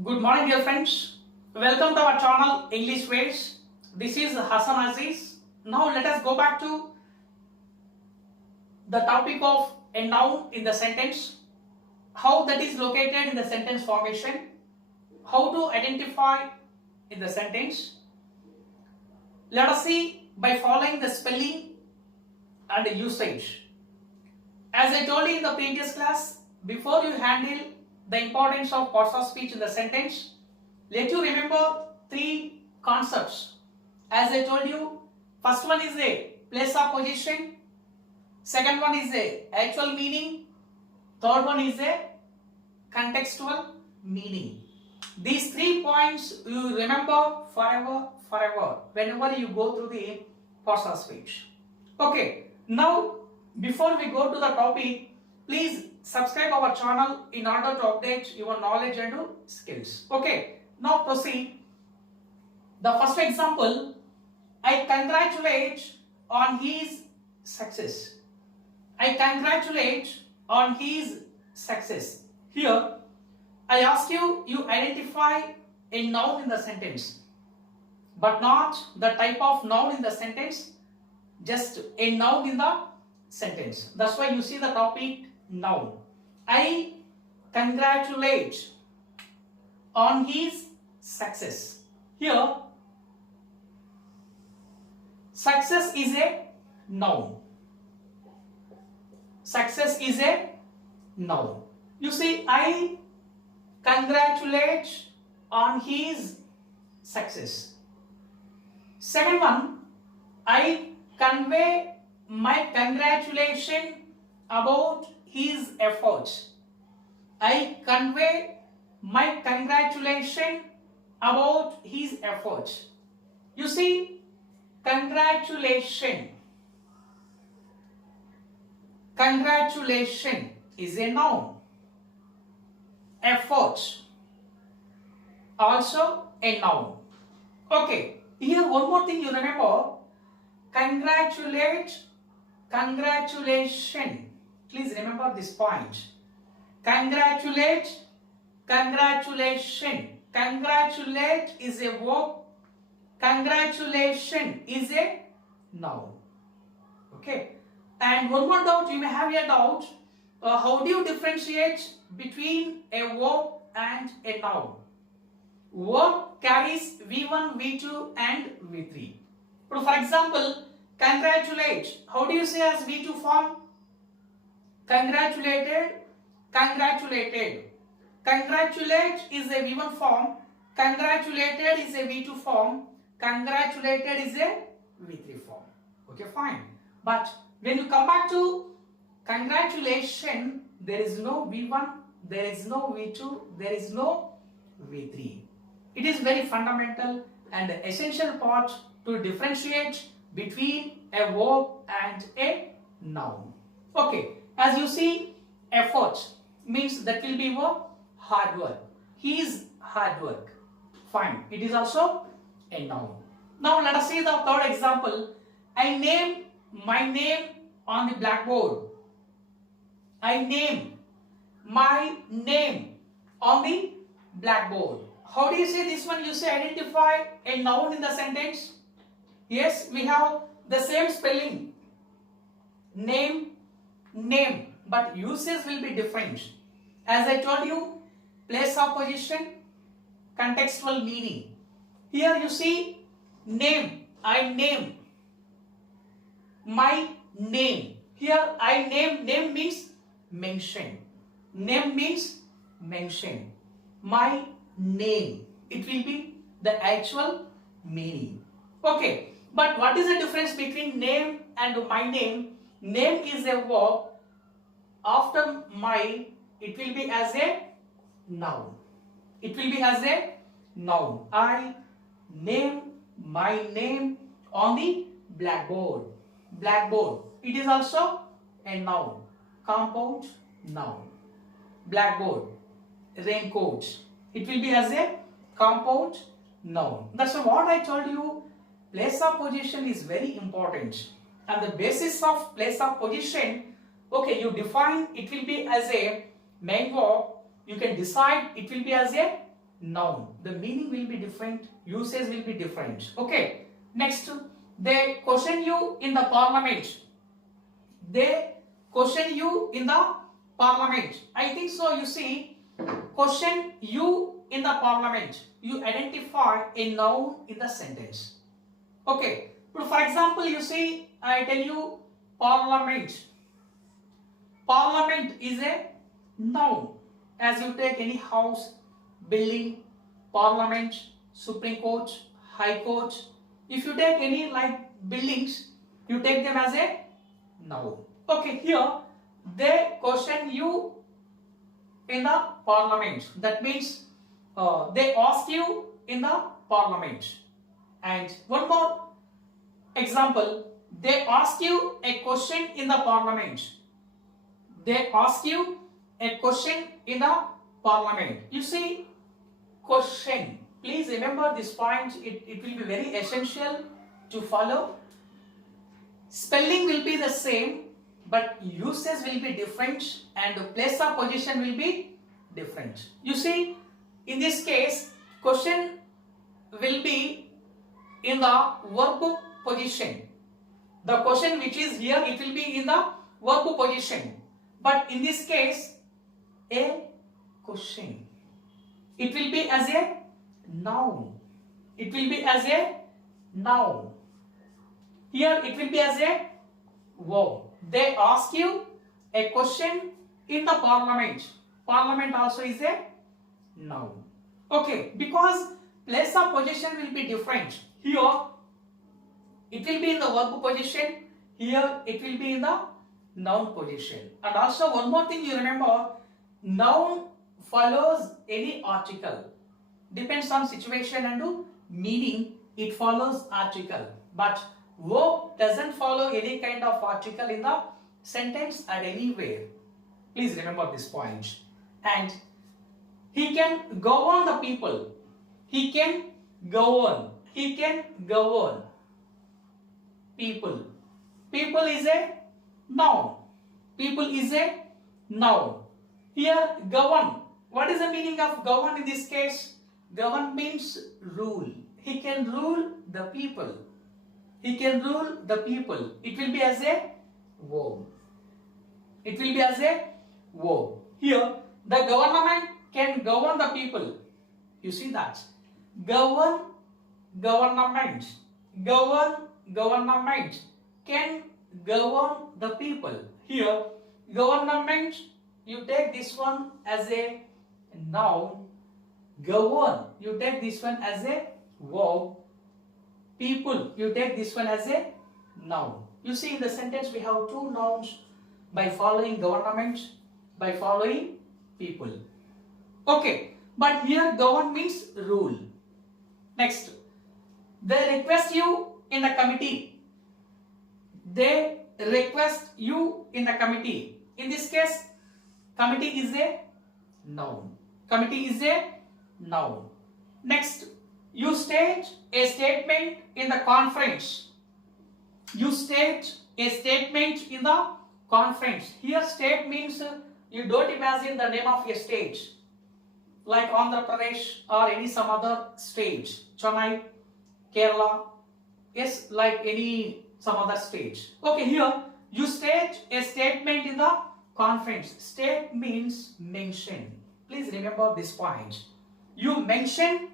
Good morning, dear friends. Welcome to our channel englishwayz. This is Hassan Aziz. Now let us go back to the topic of a noun in the sentence, how that is located in the sentence formation, how to identify in the sentence. Let us see by following the spelling and the usage. As I told you in the previous class, before you handle the importance of parts of speech in the sentence, let you remember three concepts. As I told you, first one is a place of position, second one is a actual meaning, third one is a contextual meaning. These 3 points you remember forever whenever you go through the parts of speech. Okay, now before we go to the topic, please subscribe our channel in order to update your knowledge and skills. Okay, now proceed. The first example, I congratulate on his success. I congratulate on his success. Here, I ask you, you identify a noun in the sentence, but not the type of noun in the sentence, just a noun in the sentence. That's why you see the topic noun. I congratulate on his success. Here, success is a noun. Success is a noun. You see, I congratulate on his success. Second one, I convey my congratulation about his efforts. I convey my congratulation about his efforts. You see, congratulation is a noun. Efforts also a noun. Okay, here one more thing you remember. Congratulation. Please remember this point. Congratulate, congratulation. Congratulate is a verb. Congratulation is a noun. Okay. And one more doubt, you may have a doubt. How do you differentiate between a verb and a noun? Verb carries V1, V2 and V3. But for example, congratulate. How do you say as V2 form? Congratulated, congratulated. Congratulate is a V1 form. Congratulated is a V2 form. Congratulated is a V3 form. Okay, fine. But when you come back to congratulation, there is no V1, there is no V2, there is no V3. It is very fundamental and essential part to differentiate between a verb and a noun. Okay, as you see, effort means that will be verb, hard work. His hard work. Fine, it is also a noun. Now let us see the third example. I name my name on the blackboard. I name my name on the blackboard. How do you say this one? You say identify a noun in the sentence. Yes, we have the same spelling. Name, name, but usage will be different. As I told you, place of position, contextual meaning. Here you see name, I name my name. Here I name means mention. Name means mention. My name. It will be the actual meaning. Okay, but what is the difference between name and my name? Name is a verb. After my, it will be as a noun. It will be as a noun. I name my name on the blackboard. Blackboard. It is also a noun. Compound noun. Blackboard. Raincoat. It will be as a compound noun. That's what I told you. Place of position is very important. And the basis of place of position, okay, you define it will be as a main verb. You can decide it will be as a noun. The meaning will be different, usage will be different. Okay. Next, they question you in the parliament. They question you in the parliament. I think so. You see, question you in the parliament. You identify a noun in the sentence. Okay. For example, you see, I tell you parliament. Parliament is a noun. As you take any house, building, parliament, Supreme Court, High Court. If you take any like buildings, you take them as a noun. Okay, here they question you in the parliament. That means they ask you in the parliament. And one more example, they ask you a question in the parliament. They ask you a question in the parliament. You see, question. Please remember this point. It will be very essential to follow. Spelling will be the same, but usage will be different and place of position will be different. You see, in this case, question will be in the verb position. The question which is here, it will be in the verb position. But in this case, a question. It will be as a noun. It will be as a noun. Here it will be as a verb. They ask you a question in the parliament. Parliament also is a noun. Okay, because place of position will be different. Here it will be in the verb position. Here it will be in the noun position. And also one more thing you remember, noun follows any article. Depends on situation and meaning, it follows article. But verb doesn't follow any kind of article in the sentence at anywhere. Please remember this point. And he can govern the people. He can govern. He can govern people. People is a noun. People is a noun. Here govern. What is the meaning of govern in this case? Govern means rule. He can rule the people. He can rule the people. It will be as a verb. It will be as a verb. Here, the government can govern the people. You see that? Govern, government. Govern, government can govern the people. Here, government, you take this one as a noun. Govern, you take this one as a verb. People, you take this one as a noun. You see in the sentence we have two nouns by following government, by following people. Okay, but here govern means rule. Next, they request you in the committee. They request you in the committee. In this case, committee is a noun. Committee is a noun. Next, you state a statement in the conference. You state a statement in the conference. Here state means you don't imagine the name of a state like Andhra Pradesh or any some other state. Chennai, Kerala, yes, like any some other state. Okay, here you state a statement in the conference. State means mention. Please remember this point. You mention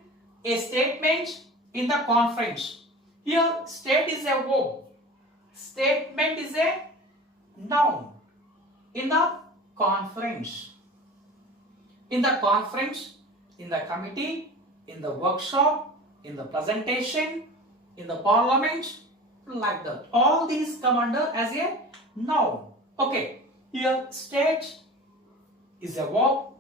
a statement in the conference. Here state is a verb. Statement is a noun. In the conference. In the conference, in the committee, in the workshop, in the presentation, in the parliament, like that. All these come under as a noun. Okay. Here state is a verb.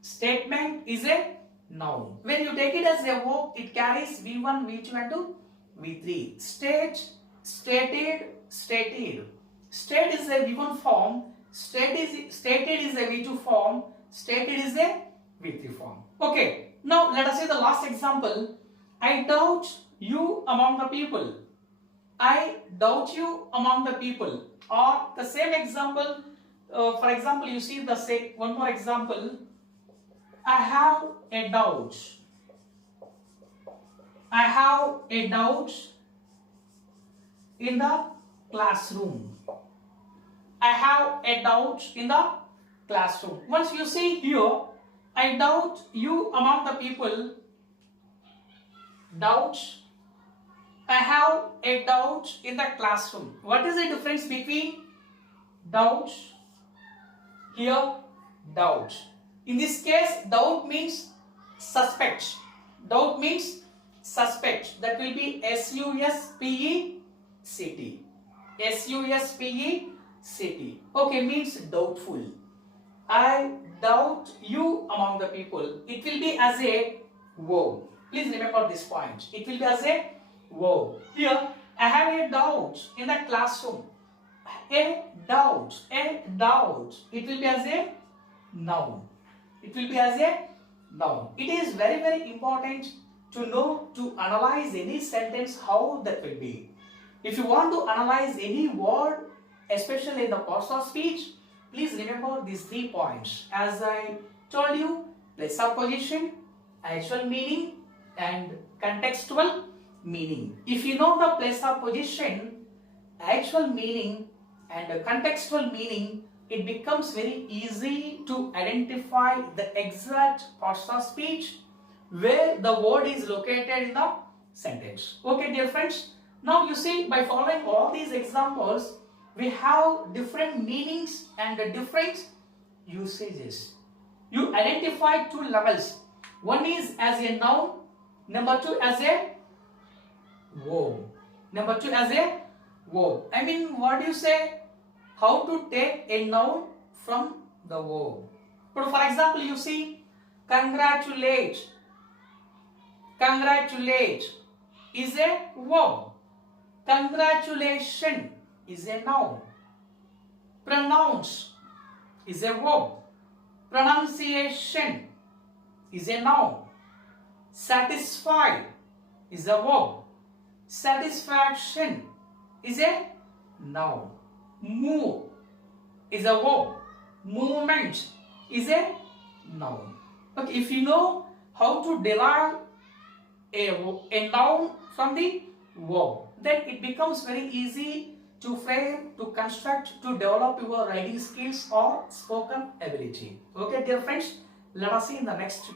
Statement is a noun. When you take it as a verb, it carries V1, V2 and V3. State, stated, stated. State is a V1 form. Stated is a V2 form. Stated is a V3 form. Okay. Now let us see the last example. I doubt you among the people. I doubt you among the people. Or the same example. For example, you see the same one more example. I have a doubt. I have a doubt in the classroom. I have a doubt in the classroom. Once you see here, I doubt you among the people. Doubt. I have a doubt in the classroom. What is the difference between doubt here? Doubt. In this case, doubt means suspect. Doubt means suspect. That will be S-U-S-P-E-C-T. S-U-S-P-E-C-T. Okay, means doubtful. I doubt you among the people. It will be as a verb. Please remember this point. It will be as a verb. Here, I have a doubt in the classroom. A doubt. A doubt. It will be as a noun. It will be as a noun. It is very, very important to know, to analyze any sentence, how that will be. If you want to analyze any word, especially in the course of speech, please remember these 3 points. As I told you, place of position, actual meaning, and contextual meaning. If you know the place of position, actual meaning, and the contextual meaning, it becomes very easy to identify the exact parts of speech where the word is located in the sentence. Okay, dear friends. Now you see, by following all these examples, we have different meanings and different usages. You identify 2 levels. One is as a noun, number 2 as a verb. Number 2 as a verb. I mean, what do you say? How to take a noun from the verb. But for example, you see, congratulate. Congratulate is a verb. Congratulation is a noun. Pronounce is a verb. Pronunciation is a noun. Satisfy is a verb. Satisfaction is a noun. Move is a verb. Movement is a noun. Okay, if you know how to derive a noun from the verb, then it becomes very easy to frame, to construct, to develop your writing skills or spoken ability. Okay, dear friends, let us see in the next